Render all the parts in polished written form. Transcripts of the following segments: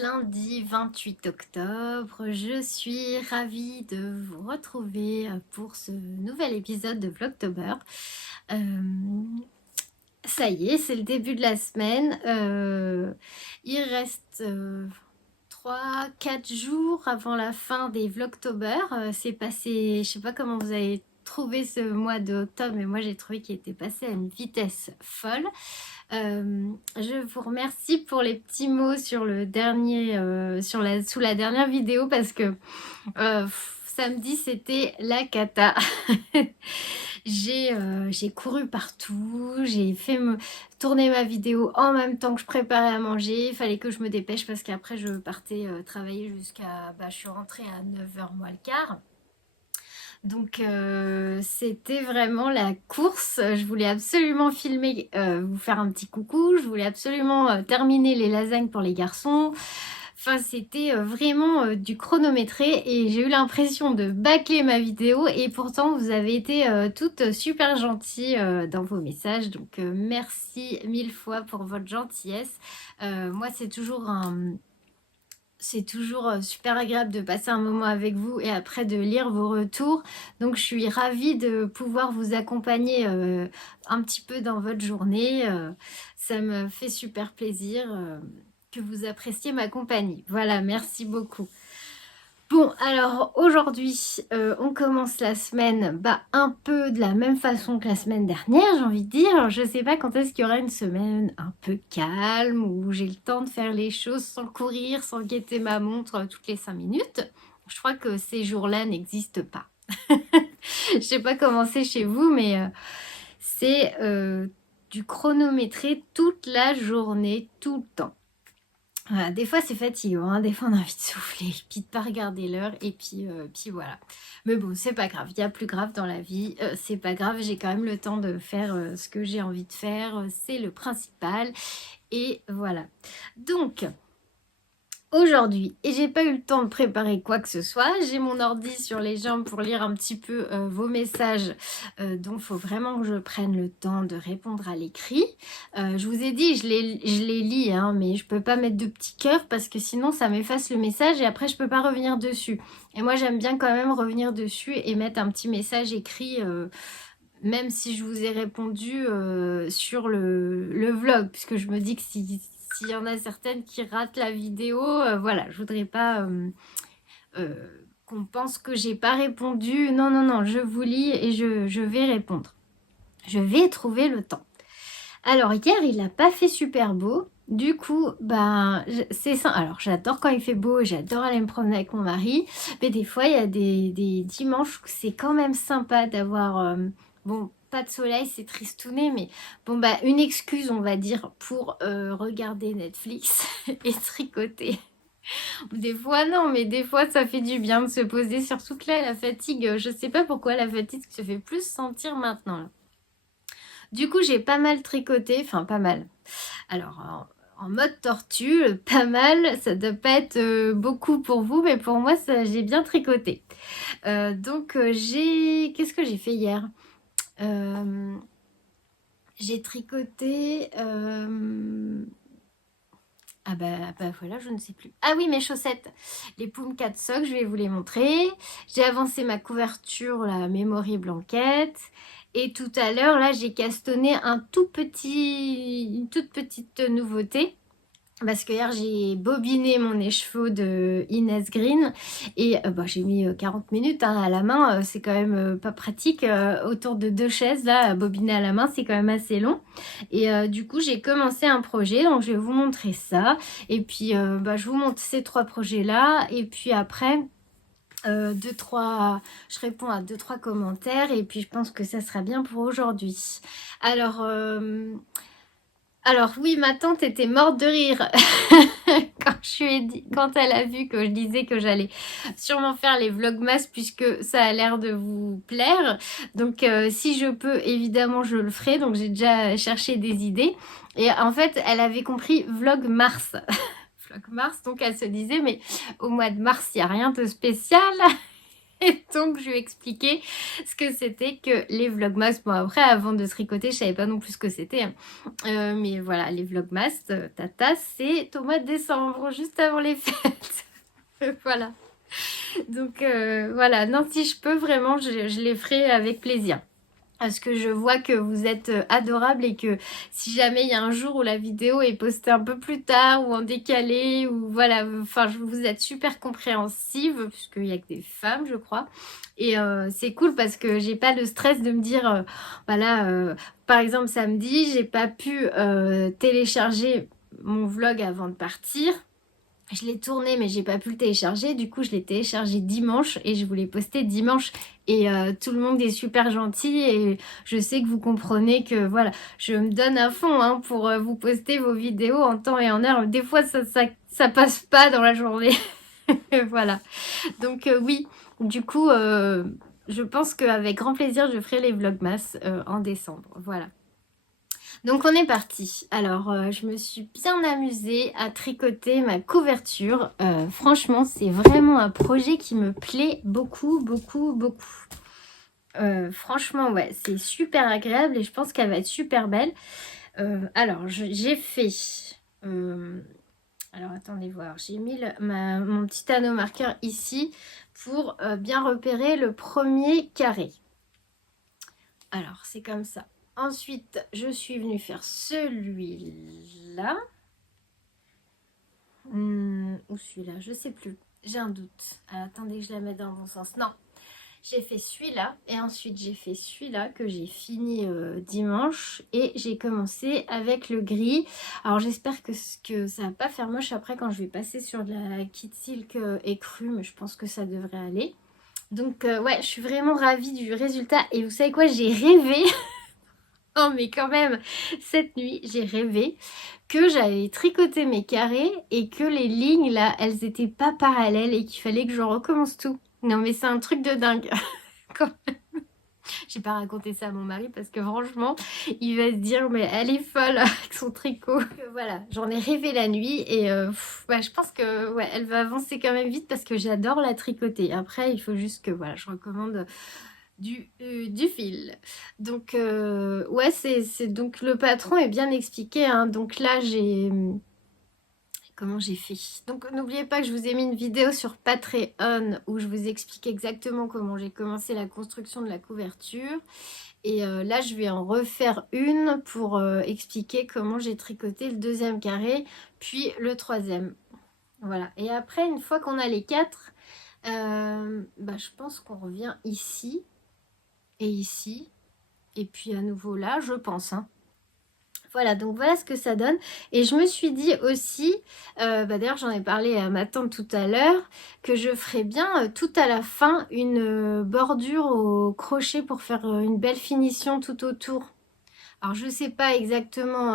lundi 28 octobre. Je suis ravie de vous retrouver pour ce nouvel épisode de Vlogtober. Ça y est, c'est le début de la semaine. Il reste 3-4 jours avant la fin des Vlogtober. C'est passé, je sais pas comment vous avez trouvé ce mois d'octobre, mais moi j'ai trouvé qu'il était passé à une vitesse folle. Je vous remercie pour les petits mots sur le dernier, sous la dernière vidéo parce que samedi c'était la cata. J'ai couru partout, j'ai fait tourner ma vidéo en même temps que je préparais à manger. Il fallait que je me dépêche parce qu'après je partais travailler jusqu'à... je suis rentrée à 9h moins le quart. Donc c'était vraiment la course. Je voulais absolument filmer, vous faire un petit coucou. Je voulais absolument terminer les lasagnes pour les garçons. Enfin, c'était vraiment du chronométré et j'ai eu l'impression de bâcler ma vidéo et pourtant vous avez été toutes super gentilles dans vos messages. Donc merci mille fois pour votre gentillesse. Moi, c'est toujours super agréable de passer un moment avec vous et après de lire vos retours. Donc je suis ravie de pouvoir vous accompagner un petit peu dans votre journée. Ça me fait super plaisir que vous appréciez ma compagnie. Voilà, merci beaucoup. Bon, alors aujourd'hui, on commence la semaine un peu de la même façon que la semaine dernière, j'ai envie de dire. Alors, je ne sais pas quand est-ce qu'il y aura une semaine un peu calme où j'ai le temps de faire les choses sans courir, sans guetter ma montre toutes les 5 minutes. Je crois que ces jours-là n'existent pas. Je ne sais pas comment c'est chez vous, mais c'est du chronométré toute la journée, tout le temps. Voilà, des fois c'est fatigant, hein, des fois on a envie de souffler, puis de pas regarder l'heure, et puis voilà. Mais bon, c'est pas grave, il y a plus grave dans la vie, c'est pas grave, j'ai quand même le temps de faire ce que j'ai envie de faire, c'est le principal, et voilà. Donc, aujourd'hui, et j'ai pas eu le temps de préparer quoi que ce soit, j'ai mon ordi sur les jambes pour lire un petit peu vos messages, donc il faut vraiment que je prenne le temps de répondre à l'écrit. Je vous ai dit, je les lis, hein, mais je peux pas mettre de petits cœurs parce que sinon ça m'efface le message et après je peux pas revenir dessus. Et moi j'aime bien quand même revenir dessus et mettre un petit message écrit, même si je vous ai répondu sur le vlog, puisque je me dis que s'il y en a certaines qui ratent la vidéo, voilà, je voudrais pas qu'on pense que j'ai pas répondu. Non, non, non, je vous lis et je vais répondre. Je vais trouver le temps. Alors, hier, il n'a pas fait super beau. Du coup, c'est ça. Alors, j'adore quand il fait beau, j'adore aller me promener avec mon mari. Mais des fois, il y a des dimanches où c'est quand même sympa d'avoir... bon, pas de soleil, c'est tristouné, mais bon, une excuse, on va dire, pour regarder Netflix et tricoter. Des fois, non, mais des fois, ça fait du bien de se poser. Surtout que là, la fatigue, je sais pas pourquoi la fatigue se fait plus sentir maintenant, là. Du coup, j'ai pas mal tricoté, enfin pas mal. Alors, en mode tortue, pas mal, ça doit pas être beaucoup pour vous, mais pour moi, j'ai bien tricoté. Donc, qu'est-ce que j'ai fait hier? J'ai tricoté... voilà, je ne sais plus. Ah oui, mes chaussettes, les Poum 4 Sock, je vais vous les montrer. J'ai avancé ma couverture, la Memory Blanket. Et tout à l'heure, là, j'ai castonné une toute petite nouveauté. Parce que hier, j'ai bobiné mon écheveau de Inès Green et j'ai mis 40 minutes à la main. C'est quand même pas pratique. Autour de 2 chaises, là, à bobiner à la main, c'est quand même assez long. Et du coup, j'ai commencé un projet. Donc, je vais vous montrer ça. Et puis, je vous montre ces 3 projets-là. Et puis après... je réponds à 2-3 commentaires et puis je pense que ça sera bien pour aujourd'hui. Alors oui, ma tante était morte de rire quand elle a vu que je disais que j'allais sûrement faire les vlogmas puisque ça a l'air de vous plaire. Donc si je peux, évidemment, je le ferai. Donc j'ai déjà cherché des idées. Et en fait, elle avait compris vlog mars. Vlog mars, donc elle se disait, mais au mois de mars, il n'y a rien de spécial. Et donc, je lui ai expliqué ce que c'était que les vlogmas. Bon, après, avant de tricoter, je savais pas non plus ce que c'était, hein. Mais voilà, les vlogmas, Tata, c'est au mois de décembre, juste avant les fêtes. Voilà. Donc, voilà. Non, si je peux, vraiment, je les ferai avec plaisir. Parce que je vois que vous êtes adorable et que si jamais il y a un jour où la vidéo est postée un peu plus tard ou en décalé ou voilà, enfin vous êtes super compréhensive puisqu'il n'y a que des femmes je crois. Et c'est cool parce que j'ai pas le stress de me dire, voilà, par exemple samedi, j'ai pas pu télécharger mon vlog avant de partir. Je l'ai tourné mais j'ai pas pu le télécharger, du coup je l'ai téléchargé dimanche et je voulais poster dimanche et tout le monde est super gentil et je sais que vous comprenez que voilà, je me donne à fond hein, pour vous poster vos vidéos en temps et en heure. Des fois ça passe pas dans la journée. Voilà, donc oui, du coup je pense qu'avec grand plaisir je ferai les vlogmas en décembre, voilà. Donc on est parti. Alors je me suis bien amusée à tricoter ma couverture. Franchement c'est vraiment un projet qui me plaît beaucoup, beaucoup, beaucoup. Franchement ouais, c'est super agréable et je pense qu'elle va être super belle. Alors j'ai fait... alors attendez voir, j'ai mis mon petit anneau marqueur ici pour bien repérer le premier carré. Alors c'est comme ça. Ensuite, je suis venue faire celui-là. Ou celui-là, je sais plus. J'ai un doute. Alors, attendez que je la mette dans le bon sens. Non, j'ai fait celui-là. Et ensuite, j'ai fait celui-là que j'ai fini dimanche. Et j'ai commencé avec le gris. Alors, j'espère que ça va pas faire moche après quand je vais passer sur de la Kit Silk écrue. Mais je pense que ça devrait aller. Donc, ouais, je suis vraiment ravie du résultat. Et vous savez quoi, j'ai rêvé... Oh mais quand même, cette nuit, j'ai rêvé que j'avais tricoté mes carrés et que les lignes là, elles étaient pas parallèles et qu'il fallait que je recommence tout. Non mais c'est un truc de dingue. Quand même. J'ai pas raconté ça à mon mari parce que franchement, il va se dire mais elle est folle avec son tricot. Voilà, j'en ai rêvé la nuit et ouais, je pense que ouais, elle va avancer quand même vite parce que j'adore la tricoter. Après, il faut juste que voilà, je recommande du fil. Donc ouais, c'est donc le patron est bien expliqué hein. Donc là j'ai comment j'ai fait. Donc n'oubliez pas que je vous ai mis une vidéo sur Patreon où je vous explique exactement comment j'ai commencé la construction de la couverture. Et là je vais en refaire une pour expliquer comment j'ai tricoté le deuxième carré puis le troisième. Voilà, et après une fois qu'on a les quatre, bah, je pense qu'on revient ici et ici, et puis à nouveau là, je pense. Hein. Voilà, donc voilà ce que ça donne. Et je me suis dit aussi, bah d'ailleurs j'en ai parlé à ma tante tout à l'heure, que je ferais bien tout à la fin une bordure au crochet pour faire une belle finition tout autour. Alors je sais pas exactement,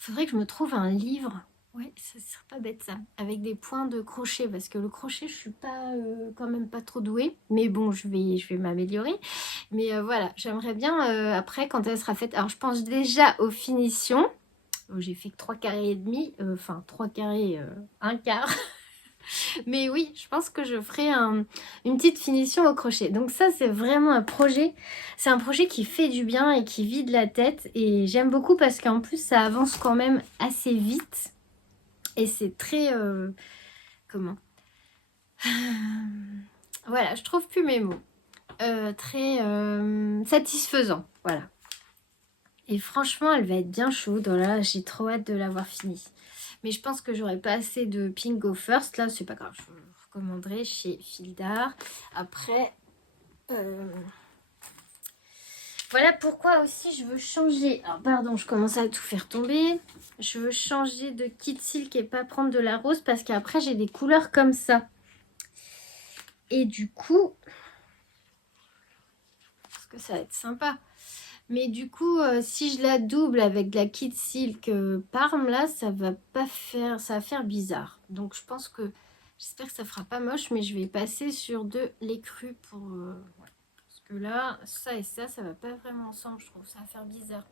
faudrait que je me trouve un livre. Ouais, ça serait pas bête ça. Avec des points de crochet, parce que le crochet, je suis pas quand même pas trop douée. Mais bon, je vais m'améliorer. Mais voilà, j'aimerais bien après quand elle sera faite. Alors je pense déjà aux finitions. J'ai fait que 3 carrés et demi, enfin 3 carrés, un quart. Mais oui, je pense que je ferai une petite finition au crochet. Donc ça, c'est vraiment un projet. C'est un projet qui fait du bien et qui vide la tête. Et j'aime beaucoup parce qu'en plus, ça avance quand même assez vite. Et c'est très... comment voilà, je trouve plus mes mots. Très satisfaisant, voilà. Et franchement, elle va être bien chaude. Voilà, j'ai trop hâte de l'avoir finie. Mais je pense que j'aurai pas assez de Pink Go First. Là, c'est pas grave. Je recommanderai chez Fil d'Art. Après, voilà pourquoi aussi je veux changer. Alors, pardon, je commence à tout faire tomber. Je veux changer de Kit Silk et pas prendre de la rose parce qu'après, j'ai des couleurs comme ça. Et du coup, parce que ça va être sympa. Mais du coup, si je la double avec de la Kit Silk Parme, là, ça va faire bizarre. Donc, je pense que, j'espère que ça fera pas moche, mais je vais passer sur de l'écru pour... ouais. Parce que là, ça et ça va pas vraiment ensemble, je trouve. Ça va faire bizarre.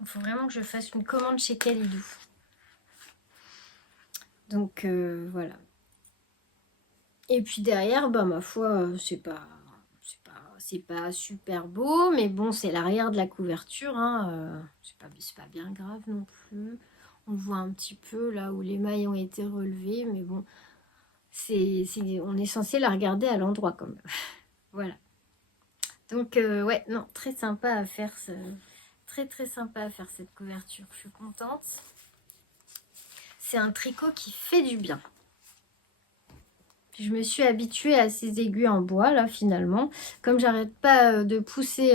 Il faut vraiment que je fasse une commande chez Calidou. Donc, voilà. Et puis derrière, bah, ma foi, c'est pas super beau, mais bon, c'est l'arrière de la couverture, hein, c'est pas bien grave non plus. On voit un petit peu là où les mailles ont été relevées, mais bon, on est censé la regarder à l'endroit quand même. Voilà. Donc, ouais, non, très sympa à faire, très très sympa à faire cette couverture. Je suis contente. C'est un tricot qui fait du bien. Je me suis habituée à ces aiguilles en bois là finalement. Comme j'arrête pas de pousser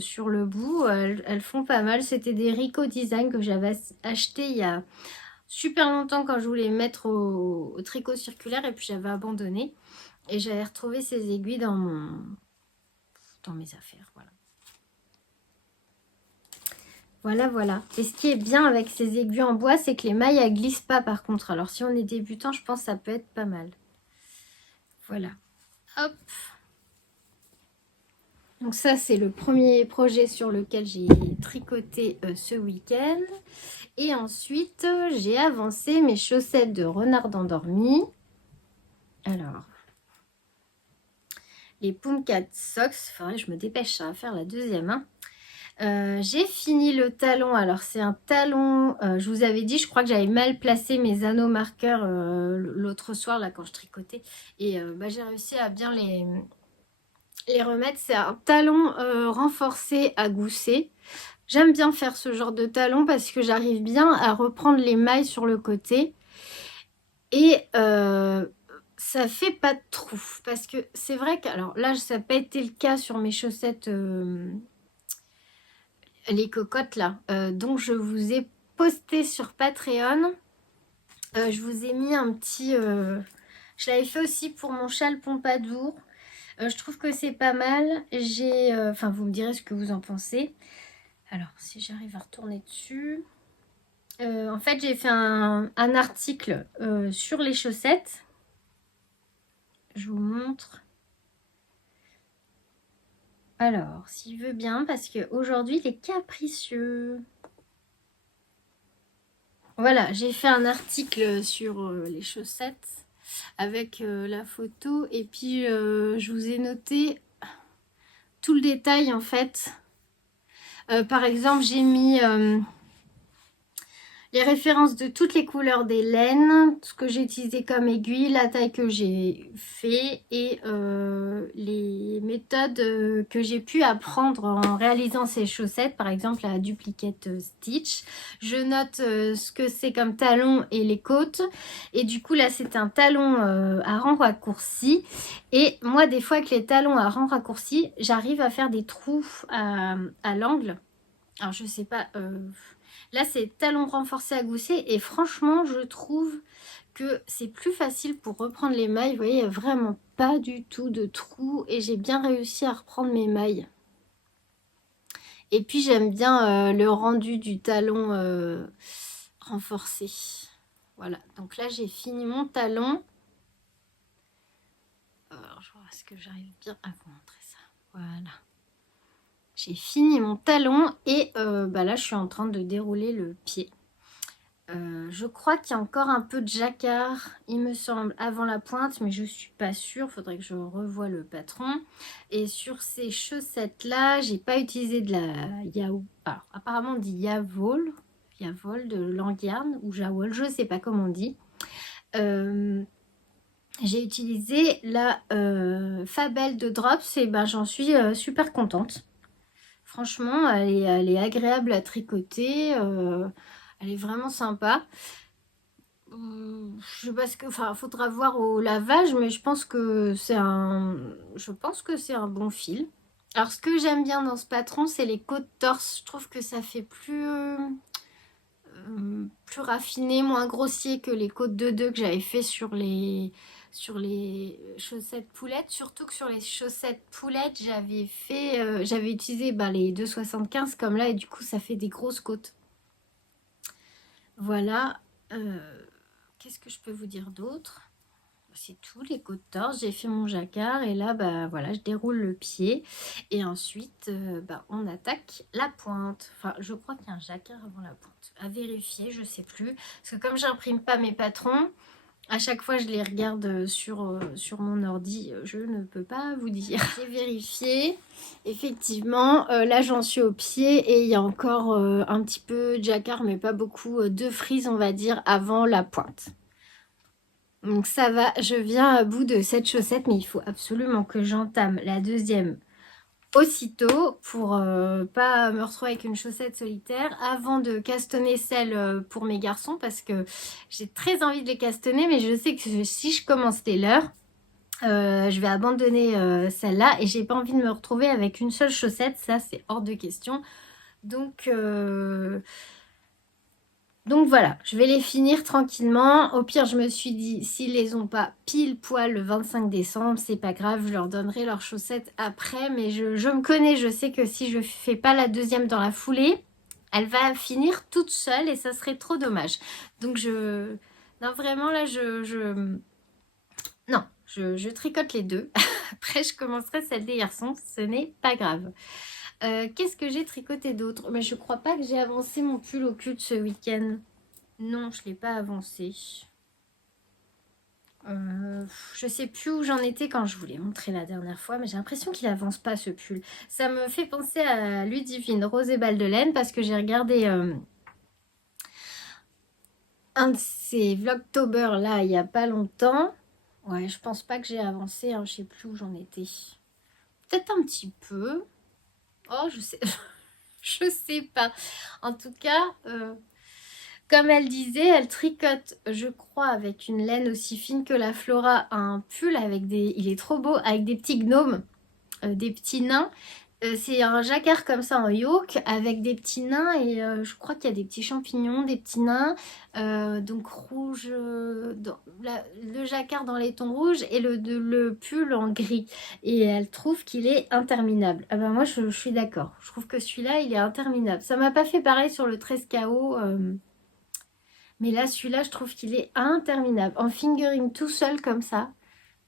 sur le bout, elles font pas mal. C'était des Rico Design que j'avais acheté il y a super longtemps quand je voulais mettre au tricot circulaire et puis j'avais abandonné. Et j'avais retrouvé ces aiguilles dans mes affaires. Voilà. Voilà, voilà. Et ce qui est bien avec ces aiguilles en bois, c'est que les mailles, elles glissent pas par contre. Alors si on est débutant, je pense que ça peut être pas mal. Voilà. Hop. Donc ça, c'est le premier projet sur lequel j'ai tricoté ce week-end. Et ensuite, j'ai avancé mes chaussettes de renard endormi. Alors, les Pumpkin Socks. Faudrait que je me dépêche, ça va faire la deuxième. Hein. J'ai fini le talon. Alors, c'est un talon... je vous avais dit, je crois que j'avais mal placé mes anneaux marqueurs l'autre soir, là, quand je tricotais. Et j'ai réussi à bien les remettre. C'est un talon renforcé à gousset. J'aime bien faire ce genre de talon parce que j'arrive bien à reprendre les mailles sur le côté. Et ça fait pas de trou. Parce que c'est vrai que... Alors là, ça n'a pas été le cas sur mes chaussettes... les cocottes là. Donc je vous ai posté sur Patreon. Je vous ai mis un petit... je l'avais fait aussi pour mon châle Pompadour. Je trouve que c'est pas mal. Enfin, vous me direz ce que vous en pensez. Alors, si j'arrive à retourner dessus. En fait, j'ai fait un article sur les chaussettes. Je vous montre. Alors, s'il veut bien, parce qu'aujourd'hui, il est capricieux. Voilà, j'ai fait un article sur les chaussettes avec la photo. Et puis, je vous ai noté tout le détail, en fait. Par exemple, j'ai mis... les références de toutes les couleurs des laines, ce que j'ai utilisé comme aiguille, la taille que j'ai fait et les méthodes que j'ai pu apprendre en réalisant ces chaussettes, par exemple la duplicate stitch. Je note ce que c'est comme talon et les côtes. Et du coup là c'est un talon à rang raccourci. Et moi des fois avec les talons à rang raccourci, j'arrive à faire des trous à l'angle. Alors je sais pas... Là, c'est talon renforcé à gousset et franchement, je trouve que c'est plus facile pour reprendre les mailles. Vous voyez, il n'y a vraiment pas du tout de trous et j'ai bien réussi à reprendre mes mailles. Et puis, j'aime bien le rendu du talon renforcé. Voilà, donc là, j'ai fini mon talon. Alors, je vois, est-ce que j'arrive bien à vous montrer ça? Voilà. J'ai fini mon talon et là, je suis en train de dérouler le pied. Je crois qu'il y a encore un peu de jacquard, il me semble, avant la pointe, mais je suis pas sûre. Faudrait que je revoie le patron. Et sur ces chaussettes-là, j'ai pas utilisé de la Yahoo. Alors, apparemment, on dit Yavol, Yavol de Langarn ou Jawol, je sais pas comment on dit. J'ai utilisé la Fabelle de Drops et j'en suis super contente. Franchement, elle est agréable à tricoter. Elle est vraiment sympa. Je sais pas ce que... Enfin, faudra voir au lavage, mais je pense que c'est un... Je pense que c'est un bon fil. Alors, ce que j'aime bien dans ce patron, c'est les côtes torse. Je trouve que ça fait plus raffiné, moins grossier que les côtes de 2 que j'avais fait sur les chaussettes poulettes. Surtout que sur les chaussettes poulettes, j'avais utilisé les 2,75 comme là, et du coup, ça fait des grosses côtes. Voilà. Qu'est-ce que je peux vous dire d'autre? C'est tout, les côtes torse. J'ai fait mon jacquard et là, voilà, je déroule le pied. Et ensuite, on attaque la pointe. Enfin, je crois qu'il y a un jacquard avant la pointe. À vérifier, je sais plus. Parce que comme j'imprime pas mes patrons, À chaque fois, je les regarde sur mon ordi. Je ne peux pas vous dire. J'ai vérifié. Effectivement, là, j'en suis au pied et il y a encore un petit peu de jacquard, mais pas beaucoup, de frise, on va dire, avant la pointe. Donc ça va, je viens à bout de cette chaussette, mais il faut absolument que j'entame la deuxième aussitôt pour pas me retrouver avec une chaussette solitaire avant de castonner celle pour mes garçons parce que j'ai très envie de les castonner, mais je sais que si je commence les leurs, je vais abandonner celle-là et j'ai pas envie de me retrouver avec une seule chaussette, ça c'est hors de question. Donc voilà, je vais les finir tranquillement. Au pire, je me suis dit, s'ils les ont pas pile poil le 25 décembre, c'est pas grave, je leur donnerai leurs chaussettes après. Mais je me connais, je sais que si je fais pas la deuxième dans la foulée, elle va finir toute seule et ça serait trop dommage. Donc non, vraiment là, non, je tricote les deux. Après, je commencerai celle des garçons, ce n'est pas grave. Qu'est-ce que j'ai tricoté d'autre? Mais je crois pas que j'ai avancé mon pull au cul de ce week-end. Non, je ne l'ai pas avancé. Je sais plus où j'en étais quand je vous l'ai montré la dernière fois, mais j'ai l'impression qu'il avance pas ce pull. Ça me fait penser à Ludivine Rose et Balle de laine parce que j'ai regardé un de ces Vlogtober là il y a pas longtemps. Ouais, je pense pas que j'ai avancé, hein, je sais plus où j'en étais. Peut-être un petit peu. Oh, je sais, je sais pas. En tout cas, comme elle disait, elle tricote, je crois, avec une laine aussi fine que la Flora, un pull avec des... Il est trop beau, avec des petits gnomes, des petits nains. C'est un jacquard comme ça en yoke avec des petits nains et je crois qu'il y a des petits champignons, des petits nains, donc rouge, le jacquard dans les tons rouges et le pull en gris. Et elle trouve qu'il est interminable. Ah ben moi je suis d'accord, je trouve que celui-là il est interminable. Ça m'a pas fait pareil sur le 13 KO, mais là celui-là je trouve qu'il est interminable. En fingering tout seul comme ça,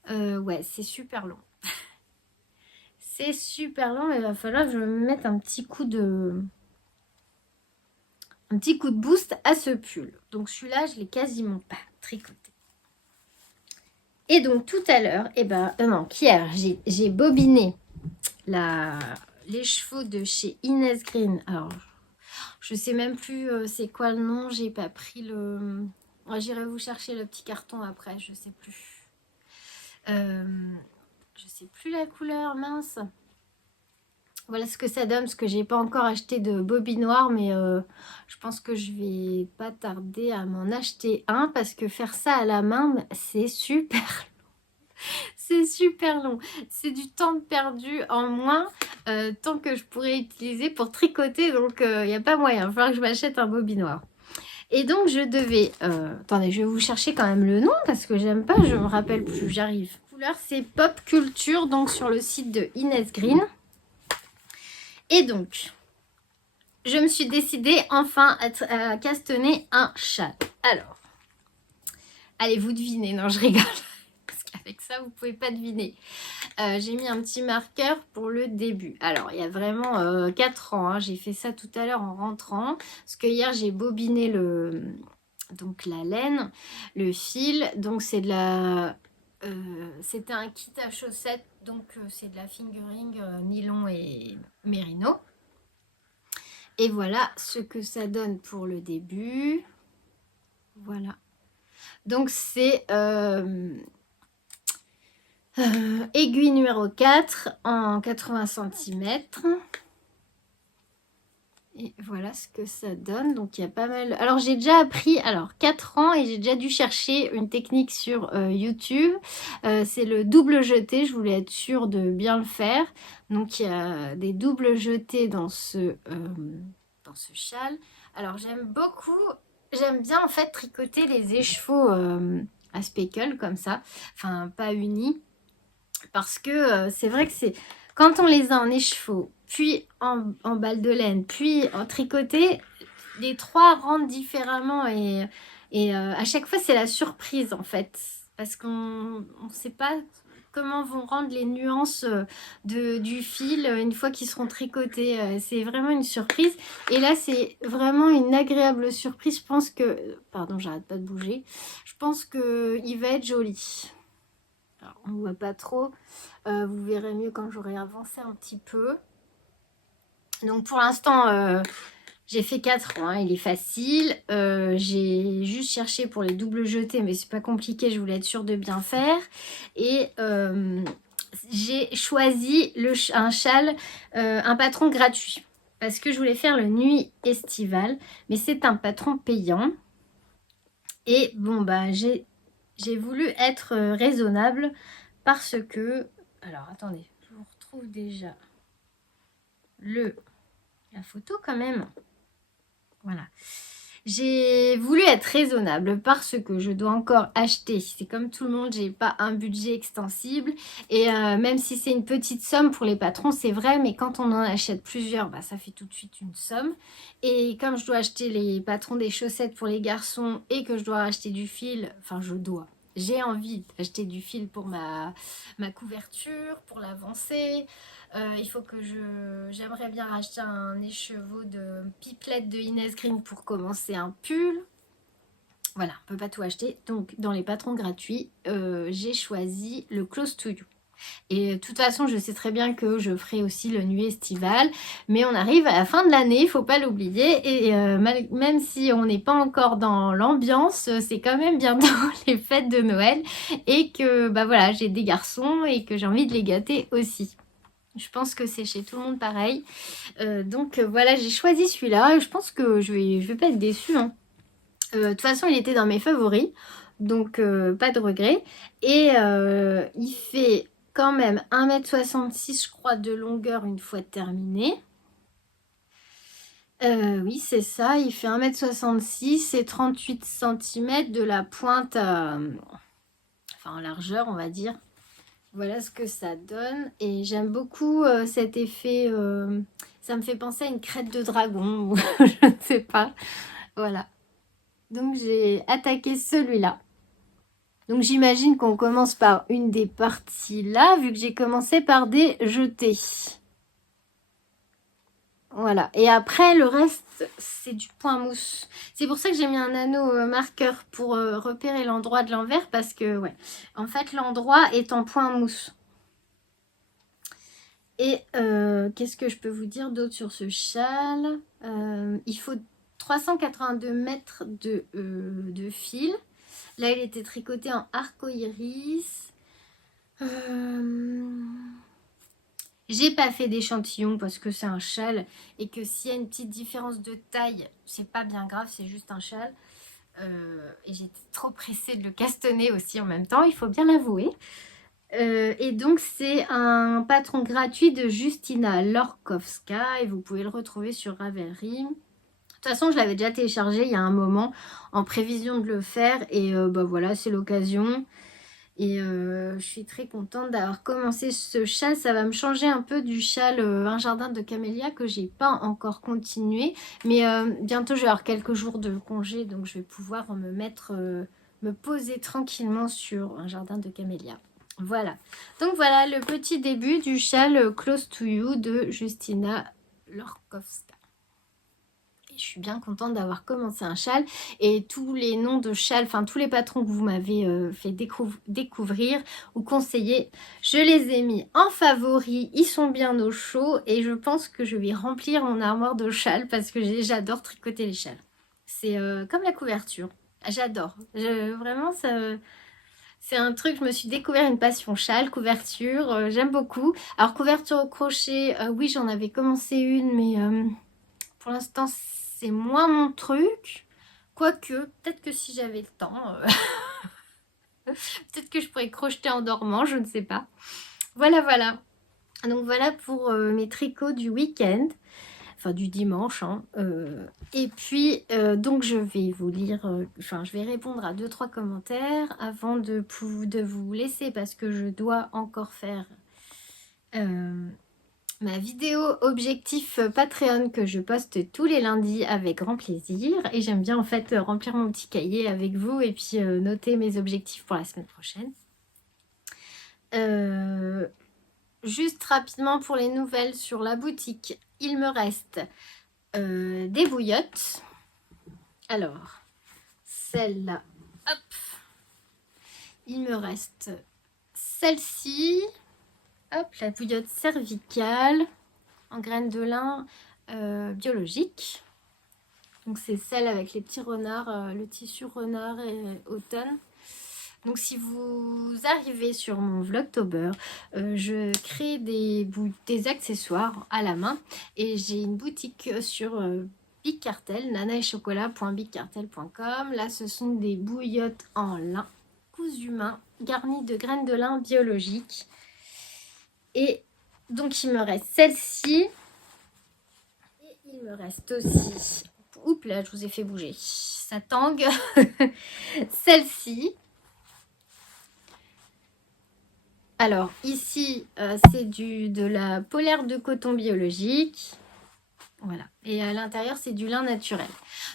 ouais c'est super long. C'est super long, mais il va falloir que je me mette un petit coup de boost à ce pull. Donc celui-là, je l'ai quasiment pas tricoté. Et donc tout à l'heure, non, hier, j'ai bobiné les chevaux de chez Inès Green. Alors, je sais même plus c'est quoi le nom, j'ai pas pris le... J'irai vous chercher le petit carton après, je sais plus. Je sais plus la couleur, mince. Voilà ce que ça donne, parce que j'ai pas encore acheté de bobinoir, mais je pense que je vais pas tarder à m'en acheter un, parce que faire ça à la main, c'est super long. C'est super long. C'est du temps perdu en moins, temps que je pourrais utiliser pour tricoter, donc il n'y a pas moyen. Il va falloir que je m'achète un bobinoir. Et donc je devais... attendez, je vais vous chercher quand même le nom, parce que j'aime pas, je me rappelle plus, j'arrive. La couleur, c'est Pop Culture, donc sur le site de Inès Green. Et donc, je me suis décidée enfin à castonner un châle. Alors, allez, vous devinez. Non, je rigole. Parce qu'avec ça, vous ne pouvez pas deviner. J'ai mis un petit marqueur pour le début. Alors, il y a vraiment 4 ans. Hein. J'ai fait ça tout à l'heure en rentrant. Parce que hier, j'ai bobiné donc la laine, le fil. Donc, c'est de la... c'était un kit à chaussettes. Donc, c'est de la fingering nylon et mérino. Et voilà ce que ça donne pour le début. Voilà. Donc c'est aiguille numéro 4 en 80 cm. Et voilà ce que ça donne. Donc il y a pas mal... Alors j'ai déjà appris 4 ans et j'ai déjà dû chercher une technique sur YouTube. C'est le double jeté. Je voulais être sûre de bien le faire. Donc il y a des doubles jetés dans ce châle. Alors j'aime beaucoup, j'aime bien en fait tricoter les écheveaux à speckle comme ça, enfin pas unis, parce que c'est vrai que c'est quand on les a en écheveau, puis en balle de laine, puis en tricoté, les trois rentrent différemment et à chaque fois c'est la surprise en fait, parce qu'on ne sait pas comment vont rendre les nuances du fil une fois qu'ils seront tricotés. C'est vraiment une surprise. Et là, c'est vraiment une agréable surprise. Je pense que... Pardon, j'arrête pas de bouger. Je pense qu'il va être joli. Alors, on ne voit pas trop. Vous verrez mieux quand j'aurai avancé un petit peu. Donc pour l'instant, j'ai fait 4 rangs, hein, il est facile. J'ai juste cherché pour les doubles jetés, mais c'est pas compliqué, je voulais être sûre de bien faire. Et j'ai choisi un châle, un patron gratuit. Parce que je voulais faire le nuit estivale, mais c'est un patron payant. Et bon, bah j'ai voulu être raisonnable parce que... Alors, attendez, je vous retrouve déjà la photo quand même. Voilà. J'ai voulu être raisonnable parce que je dois encore acheter. C'est comme tout le monde, j'ai pas un budget extensible. Et même si c'est une petite somme pour les patrons, c'est vrai, mais quand on en achète plusieurs, bah, ça fait tout de suite une somme. Et comme je dois acheter les patrons des chaussettes pour les garçons et que je dois acheter du fil, enfin j'ai envie d'acheter du fil pour ma couverture, pour l'avancée. Il faut que j'aimerais bien racheter un écheveau de pipelette de Inès Green pour commencer un pull. Voilà, on ne peut pas tout acheter. Donc, dans les patrons gratuits, j'ai choisi le Close to You. Et de toute façon, je sais très bien que je ferai aussi le nuit estival. Mais on arrive à la fin de l'année, il ne faut pas l'oublier. Et même si on n'est pas encore dans l'ambiance, c'est quand même bientôt les fêtes de Noël. Et que bah voilà, j'ai des garçons et que j'ai envie de les gâter aussi. Je pense que c'est chez tout le monde pareil. Donc voilà, j'ai choisi celui-là. Je pense que je vais pas être déçue. Hein. De toute façon, il était dans mes favoris. Donc pas de regret. Et il fait quand même 1,66 m, je crois, de longueur une fois terminé. Oui, c'est ça. Il fait 1,66 m et 38 cm de la pointe enfin, en largeur, on va dire. Voilà ce que ça donne. Et j'aime beaucoup cet effet. Ça me fait penser à une crête de dragon. Ou je ne sais pas. Voilà. Donc j'ai attaqué celui-là. Donc j'imagine qu'on commence par une des parties là, vu que j'ai commencé par des jetés. Voilà. Et après, le reste, c'est du point mousse. C'est pour ça que j'ai mis un anneau marqueur pour repérer l'endroit de l'envers. Parce que, ouais, en fait, l'endroit est en point mousse. Et qu'est-ce que je peux vous dire d'autre sur ce châle? Il faut 382 mètres de fil. Là, il était tricoté en arco-iris. J'ai pas fait d'échantillon parce que c'est un châle et que s'il y a une petite différence de taille, c'est pas bien grave, c'est juste un châle. Et j'étais trop pressée de le castonner aussi en même temps, il faut bien l'avouer. Et donc c'est un patron gratuit de Justina Lorkowska et vous pouvez le retrouver sur Ravelry. De toute façon, je l'avais déjà téléchargé il y a un moment en prévision de le faire et bah voilà, c'est l'occasion. Et je suis très contente d'avoir commencé ce châle. Ça va me changer un peu du châle Un jardin de camélia que j'ai pas encore continué. Mais bientôt, je vais avoir quelques jours de congé, donc je vais pouvoir me poser tranquillement sur Un jardin de camélia. Voilà. Donc voilà le petit début du châle Close to You de Justina Lorkowska. Je suis bien contente d'avoir commencé un châle et tous les noms de châles, enfin tous les patrons que vous m'avez fait découvrir ou conseiller, je les ai mis en favoris, ils sont bien au chaud et je pense que je vais remplir mon armoire de châles parce que j'adore tricoter les châles. C'est comme la couverture, j'adore, vraiment ça... C'est un truc, je me suis découvert une passion châle, couverture, j'aime beaucoup. Alors couverture au crochet, oui j'en avais commencé une mais pour l'instant c'est moins mon truc. Quoique, peut-être que si j'avais le temps, peut-être que je pourrais crocheter en dormant, je ne sais pas. Voilà, voilà. Donc voilà pour mes tricots du week-end. Enfin, du dimanche. Hein. Et puis, donc je vais vous lire... Enfin, je vais répondre à 2-3 commentaires avant de vous laisser parce que je dois encore faire... ma vidéo objectif Patreon que je poste tous les lundis avec grand plaisir et j'aime bien en fait remplir mon petit cahier avec vous et puis noter mes objectifs pour la semaine prochaine. Juste rapidement pour les nouvelles sur la boutique, il me reste des bouillottes. Alors, celle-là, hop, il me reste celle-ci, hop, la bouillotte cervicale en graines de lin biologique. Donc c'est celle avec les petits renards, le tissu renard et automne. Donc si vous arrivez sur mon Vlogtober, je crée des accessoires à la main et j'ai une boutique sur Big Cartel, nanaetchocolat.bigcartel.com. Là ce sont des bouillottes en lin cousu main garnies de graines de lin biologiques. Et donc il me reste celle-ci et il me reste aussi, oups là je vous ai fait bouger, ça tangue, celle-ci. Alors ici c'est de la polaire de coton biologique, voilà, et à l'intérieur c'est du lin naturel.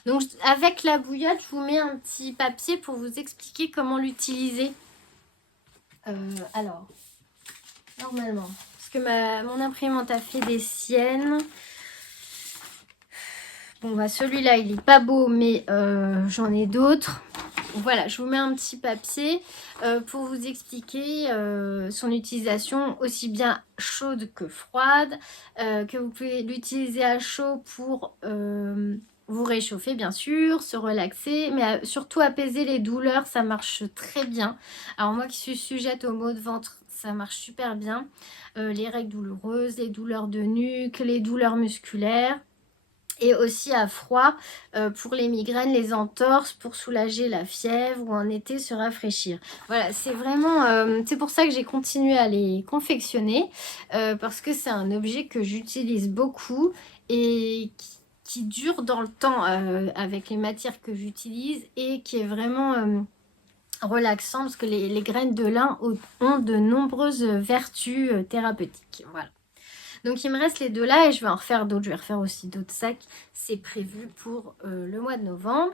Donc avec la bouillotte je vous mets un petit papier pour vous expliquer comment l'utiliser. Alors normalement, parce que mon imprimante a fait des siennes. Bon bah celui-là il est pas beau mais j'en ai d'autres. Voilà, je vous mets un petit papier pour vous expliquer son utilisation aussi bien chaude que froide, que vous pouvez l'utiliser à chaud pour vous réchauffer bien sûr, se relaxer, mais surtout apaiser les douleurs, ça marche très bien. Alors moi qui suis sujette aux maux de ventre, ça marche super bien. Les règles douloureuses, les douleurs de nuque, les douleurs musculaires. Et aussi à froid pour les migraines, les entorses, pour soulager la fièvre ou en été se rafraîchir. Voilà, c'est vraiment, c'est pour ça que j'ai continué à les confectionner parce que c'est un objet que j'utilise beaucoup et qui dure dans le temps avec les matières que j'utilise et qui est vraiment relaxant parce que les graines de lin ont de nombreuses vertus thérapeutiques. Voilà. Donc il me reste les deux là et je vais en refaire d'autres. Je vais refaire aussi d'autres sacs. C'est prévu pour le mois de novembre.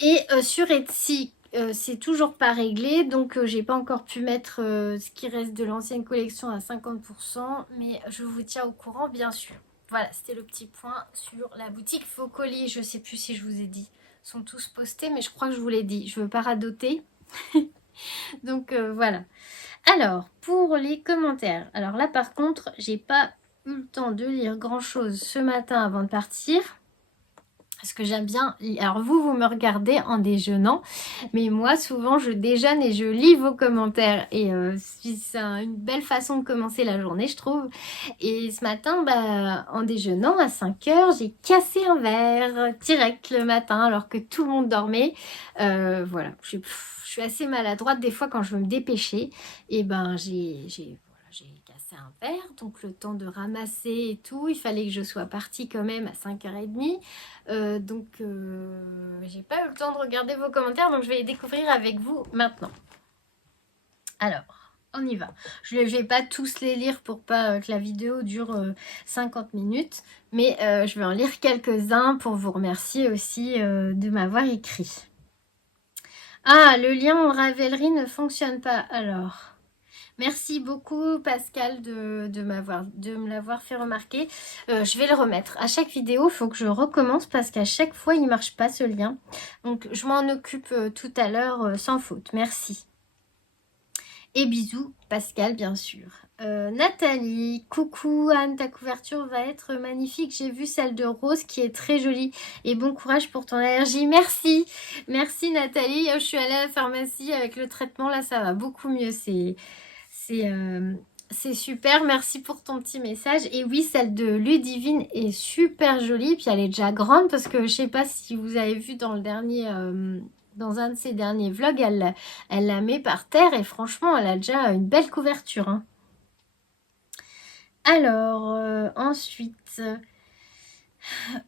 Et sur Etsy, c'est toujours pas réglé. Donc j'ai pas encore pu mettre ce qui reste de l'ancienne collection à 50%. Mais je vous tiens au courant bien sûr. Voilà, c'était le petit point sur la boutique Faux Colis. Je sais plus si je vous ai dit. Ils sont tous postés mais je crois que je vous l'ai dit. Je veux pas radoter. Donc voilà. Alors, pour les commentaires. Alors là, par contre, j'ai pas eu le temps de lire grand-chose ce matin avant de partir. Parce que j'aime bien... Alors vous me regardez en déjeunant. Mais moi, souvent, je déjeune et je lis vos commentaires. Et c'est une belle façon de commencer la journée, je trouve. Et ce matin, bah, en déjeunant, à 5 heures, j'ai cassé un verre direct le matin alors que tout le monde dormait. Voilà, je suis assez maladroite des fois quand je veux me dépêcher. Et ben, j'ai cassé un verre, donc le temps de ramasser et tout. Il fallait que je sois partie quand même à 5h30. Donc, j'ai pas eu le temps de regarder vos commentaires, donc je vais les découvrir avec vous maintenant. Alors, on y va. Je ne vais pas tous les lire pour pas que la vidéo dure 50 minutes, mais je vais en lire quelques-uns pour vous remercier aussi de m'avoir écrit. Ah, le lien en Ravelry ne fonctionne pas. Alors... Merci beaucoup Pascal de me l'avoir fait remarquer. Je vais le remettre. À chaque vidéo, il faut que je recommence parce qu'à chaque fois, il ne marche pas ce lien. Donc, je m'en occupe tout à l'heure sans faute. Merci. Et bisous Pascal, bien sûr. Nathalie, coucou Anne, ta couverture va être magnifique. J'ai vu celle de Rose qui est très jolie. Et bon courage pour ton allergie. Merci. Merci Nathalie. Je suis allée à la pharmacie avec le traitement. Là, ça va beaucoup mieux. C'est super, merci pour ton petit message. Et oui, celle de Ludivine est super jolie. Puis elle est déjà grande parce que je sais pas si vous avez vu dans le dernier, dans un de ses derniers vlogs, elle la met par terre et franchement, elle a déjà une belle couverture. Hein. Alors, ensuite...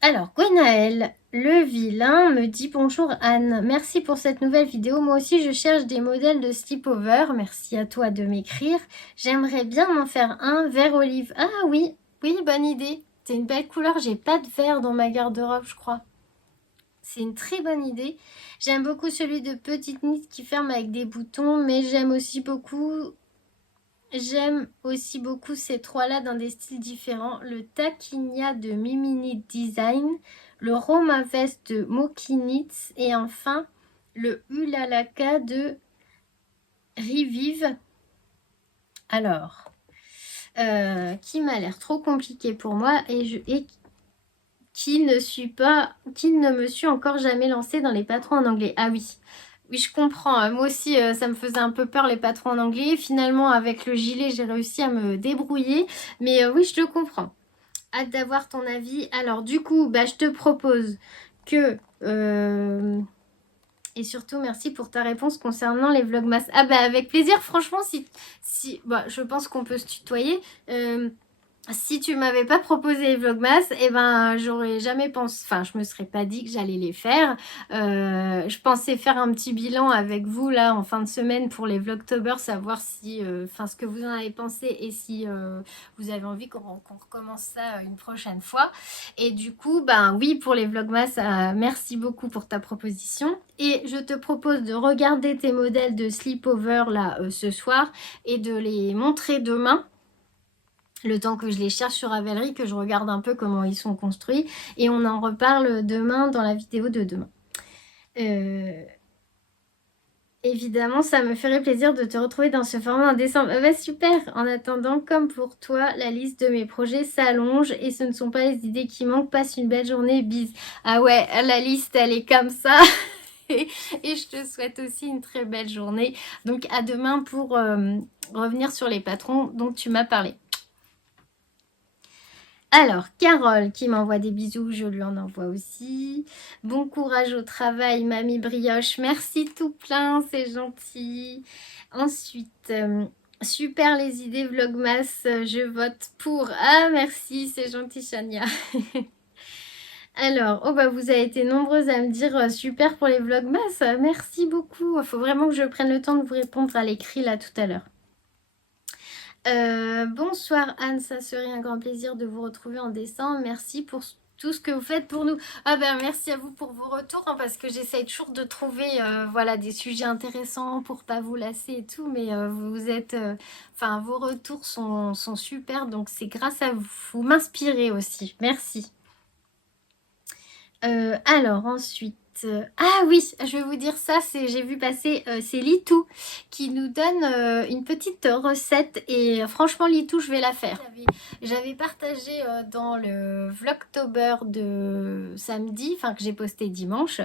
Alors, Gwenaëlle, le vilain, me dit bonjour Anne, merci pour cette nouvelle vidéo. Moi aussi, je cherche des modèles de sleepover. Merci à toi de m'écrire. J'aimerais bien m'en faire un vert olive. Ah oui, oui, bonne idée. C'est une belle couleur. J'ai pas de vert dans ma garde-robe, je crois. C'est une très bonne idée. J'aime beaucoup celui de petite knit qui ferme avec des boutons, mais j'aime aussi beaucoup J'aime aussi beaucoup ces trois-là dans des styles différents. Le Taquinia de Mimini Design, le Roma Vest de Mokinitz et enfin le Ulalaka de Rivive. Alors, qui m'a l'air trop compliqué pour moi et qui ne me suis encore jamais lancée dans les patrons en anglais. Ah oui, oui, je comprends. Moi aussi, ça me faisait un peu peur les patrons en anglais. Finalement, avec le gilet, j'ai réussi à me débrouiller. Mais oui, je te comprends. Hâte d'avoir ton avis. Alors, du coup, bah, je te propose que... et surtout, merci pour ta réponse concernant les vlogmas. Ah bah, avec plaisir. Franchement, bah, je pense qu'on peut se tutoyer. Si tu m'avais pas proposé les vlogmas, eh ben j'aurais jamais pensé, enfin je me serais pas dit que j'allais les faire. Je pensais faire un petit bilan avec vous là en fin de semaine pour les vlogtober, savoir si, enfin ce que vous en avez pensé et si vous avez envie qu'on recommence ça une prochaine fois. Et du coup, ben oui pour les vlogmas, merci beaucoup pour ta proposition. Et je te propose de regarder tes modèles de sleepover là ce soir et de les montrer demain. Le temps que je les cherche sur Ravelry, que je regarde un peu comment ils sont construits. Et on en reparle demain dans la vidéo de demain. Évidemment, ça me ferait plaisir de te retrouver dans ce format en décembre. Ah bah super! En attendant, comme pour toi, la liste de mes projets s'allonge et ce ne sont pas les idées qui manquent. Passe une belle journée, bis. Ah ouais, la liste, elle est comme ça. Et je te souhaite aussi une très belle journée. Donc à demain pour revenir sur les patrons dont tu m'as parlé. Alors, Carole qui m'envoie des bisous, je lui en envoie aussi. Bon courage au travail, mamie brioche. Merci tout plein, c'est gentil. Ensuite, super les idées vlogmas, je vote pour. Ah, merci, c'est gentil, Chania. Alors, oh bah vous avez été nombreuses à me dire super pour les vlogmas. Merci beaucoup. Il faut vraiment que je prenne le temps de vous répondre à l'écrit là tout à l'heure. Bonsoir Anne, ça serait un grand plaisir de vous retrouver en décembre. Merci pour tout ce que vous faites pour nous. Ah ben merci à vous pour vos retours hein, parce que j'essaye toujours de trouver voilà des sujets intéressants pour pas vous lasser et tout, mais vous êtes, enfin vos retours sont super donc c'est grâce à vous. Vous m'inspirez aussi. Merci. Alors ensuite, ah oui, je vais vous dire ça, j'ai vu passer, c'est Litou qui nous donne une petite recette et franchement Litou, je vais la faire. J'avais partagé dans le Vlogtober de samedi, enfin que j'ai posté dimanche,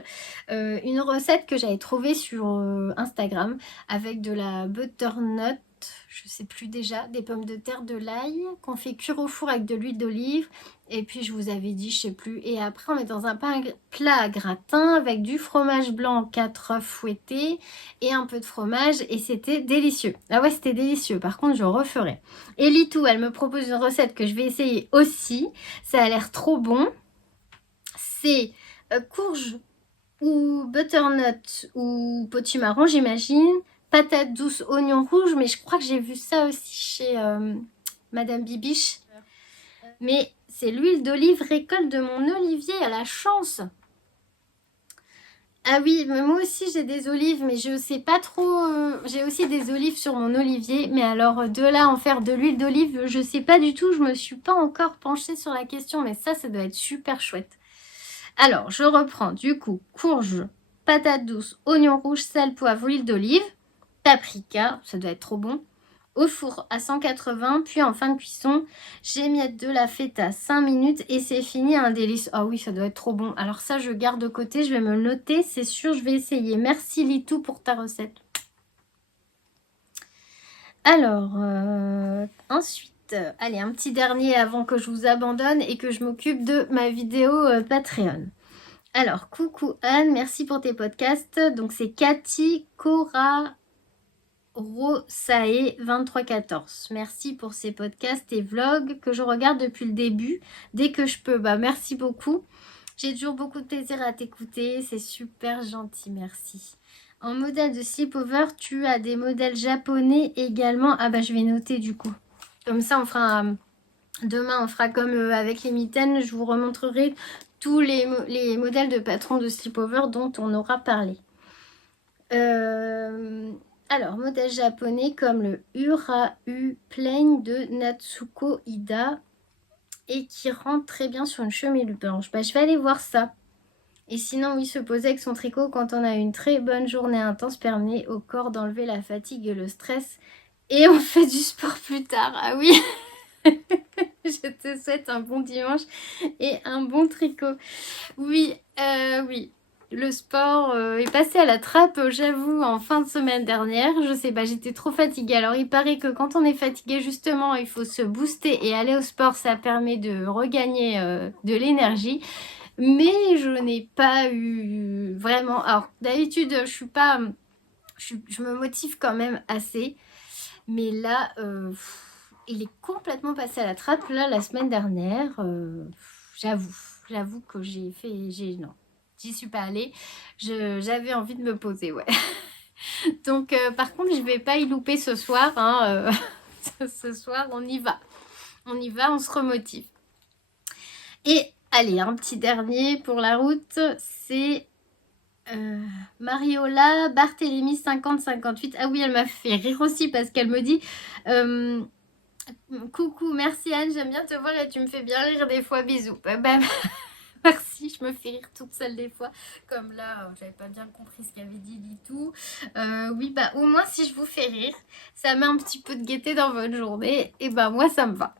une recette que j'avais trouvée sur Instagram avec de la butternut, je sais plus déjà, des pommes de terre, de l'ail qu'on fait cuire au four avec de l'huile d'olive. Et puis je vous avais dit, je sais plus. Et après on est dans un plat à gratin avec du fromage blanc, 4 œufs fouettés et un peu de fromage. Et c'était délicieux. Ah ouais, c'était délicieux. Par contre, je referai. Et Litou, elle me propose une recette que je vais essayer aussi. Ça a l'air trop bon. C'est courge ou butternut ou potimarron, j'imagine. Patates douces, oignons rouges. Mais je crois que j'ai vu ça aussi chez Madame Bibiche. Mais c'est l'huile d'olive récolte de mon olivier, à la chance. Ah oui, mais moi aussi j'ai des olives, mais je sais pas trop. J'ai aussi des olives sur mon olivier, mais alors de là en faire de l'huile d'olive, je sais pas du tout. Je me suis pas encore penchée sur la question, mais ça doit être super chouette. Alors, je reprends du coup courge, patates douces, oignons rouges, sel, poivre, huile d'olive, paprika, ça doit être trop bon. Au four à 180, puis en fin de cuisson, j'émiette de la feta 5 minutes et c'est fini, un délice. Ah oui, ça doit être trop bon. Alors ça, je garde de côté, je vais me le noter, c'est sûr, je vais essayer. Merci Litou pour ta recette. Alors, ensuite, allez, un petit dernier avant que je vous abandonne et que je m'occupe de ma vidéo Patreon. Alors, coucou Anne, merci pour tes podcasts. Donc c'est Cathy Cora Rosae 2314. Merci pour ces podcasts et vlogs que je regarde depuis le début, dès que je peux. Bah merci beaucoup. J'ai toujours beaucoup de plaisir à t'écouter. C'est super gentil, merci. En modèle de sleepover, tu as des modèles japonais également. Ah bah je vais noter du coup. Comme ça, on fera... demain, on fera comme avec les mitaines. Je vous remontrerai tous les modèles de patrons de sleepover dont on aura parlé. Alors, modèle japonais comme le Ura-U Plain de Natsuko Ida et qui rentre très bien sur une chemise blanche. Bah, je vais aller voir ça. Et sinon, oui, se poser avec son tricot quand on a une très bonne journée intense permet au corps d'enlever la fatigue et le stress. Et on fait du sport plus tard. Ah oui, je te souhaite un bon dimanche et un bon tricot. Oui, oui. Le sport est passé à la trappe, j'avoue, en fin de semaine dernière. Je sais pas, j'étais trop fatiguée. Alors, il paraît que quand on est fatigué, justement, il faut se booster et aller au sport. Ça permet de regagner de l'énergie. Mais je n'ai pas eu vraiment... Alors, d'habitude, je suis pas... Je me motive quand même assez. Mais là, il est complètement passé à la trappe. Là, la semaine dernière, j'avoue que j'ai fait... Non, j'y suis pas allée. J'avais envie de me poser, ouais. Donc, par contre, je vais pas y louper ce soir. Hein, ce soir, on y va. On y va, on se remotive. Et allez, un petit dernier pour la route, c'est Mariola Barthélémy 5058. Ah oui, elle m'a fait rire aussi parce qu'elle me dit coucou, merci Anne, j'aime bien te voir et tu me fais bien rire des fois, bisous. Bah, merci, je me fais rire toute seule des fois. Comme là, j'avais pas bien compris ce qu'avait dit du tout. Oui, bah au moins si je vous fais rire, ça met un petit peu de gaieté dans votre journée. Et bah moi, ça me va.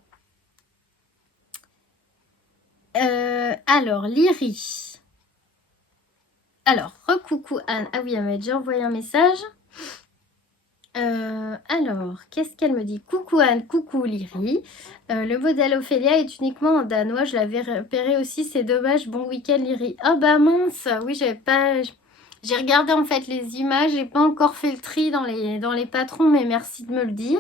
Alors, Lyri. Alors, recoucou Anne. Ah oui, elle m'a déjà envoyé un message. Alors, qu'est-ce qu'elle me dit? Coucou Anne, coucou Lyri. Le modèle Ophélia est uniquement en danois. Je l'avais repéré aussi, c'est dommage. Bon week-end Lyri. Oh bah mince, oui, j'avais pas... J'ai regardé en fait les images, j'ai pas encore fait le tri dans les patrons, mais merci de me le dire.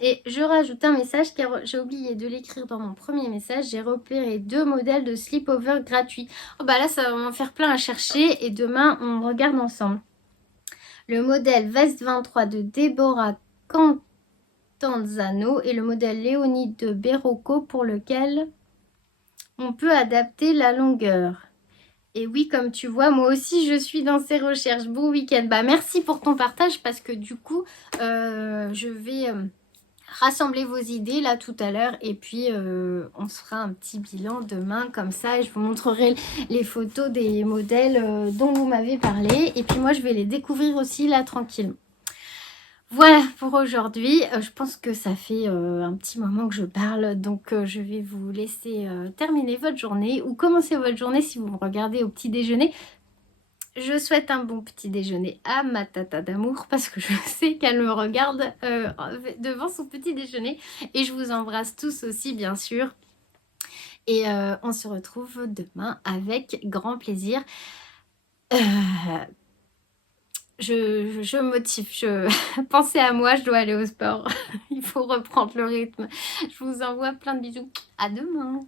Et je rajoute un message car j'ai oublié de l'écrire dans mon premier message. J'ai repéré 2 modèles de slip-over gratuits. Oh bah là, ça va m'en faire plein à chercher et demain, on regarde ensemble. Le modèle Veste 23 de Deborah Cantanzano et le modèle Léonie de Berocco pour lequel on peut adapter la longueur. Et oui, comme tu vois, moi aussi, je suis dans ces recherches. Bon week-end. Bah, merci pour ton partage parce que du coup, je vais... rassemblez vos idées là tout à l'heure et puis on se fera un petit bilan demain comme ça et je vous montrerai les photos des modèles dont vous m'avez parlé et puis moi je vais les découvrir aussi là tranquillement. Voilà pour aujourd'hui, je pense que ça fait un petit moment que je parle donc je vais vous laisser terminer votre journée ou commencer votre journée si vous me regardez au petit déjeuner. Je souhaite un bon petit déjeuner à ma tata d'amour parce que je sais qu'elle me regarde devant son petit déjeuner. Et je vous embrasse tous aussi, bien sûr. Et on se retrouve demain avec grand plaisir. Je me motive. Pensez à moi, je dois aller au sport. Il faut reprendre le rythme. Je vous envoie plein de bisous. À demain.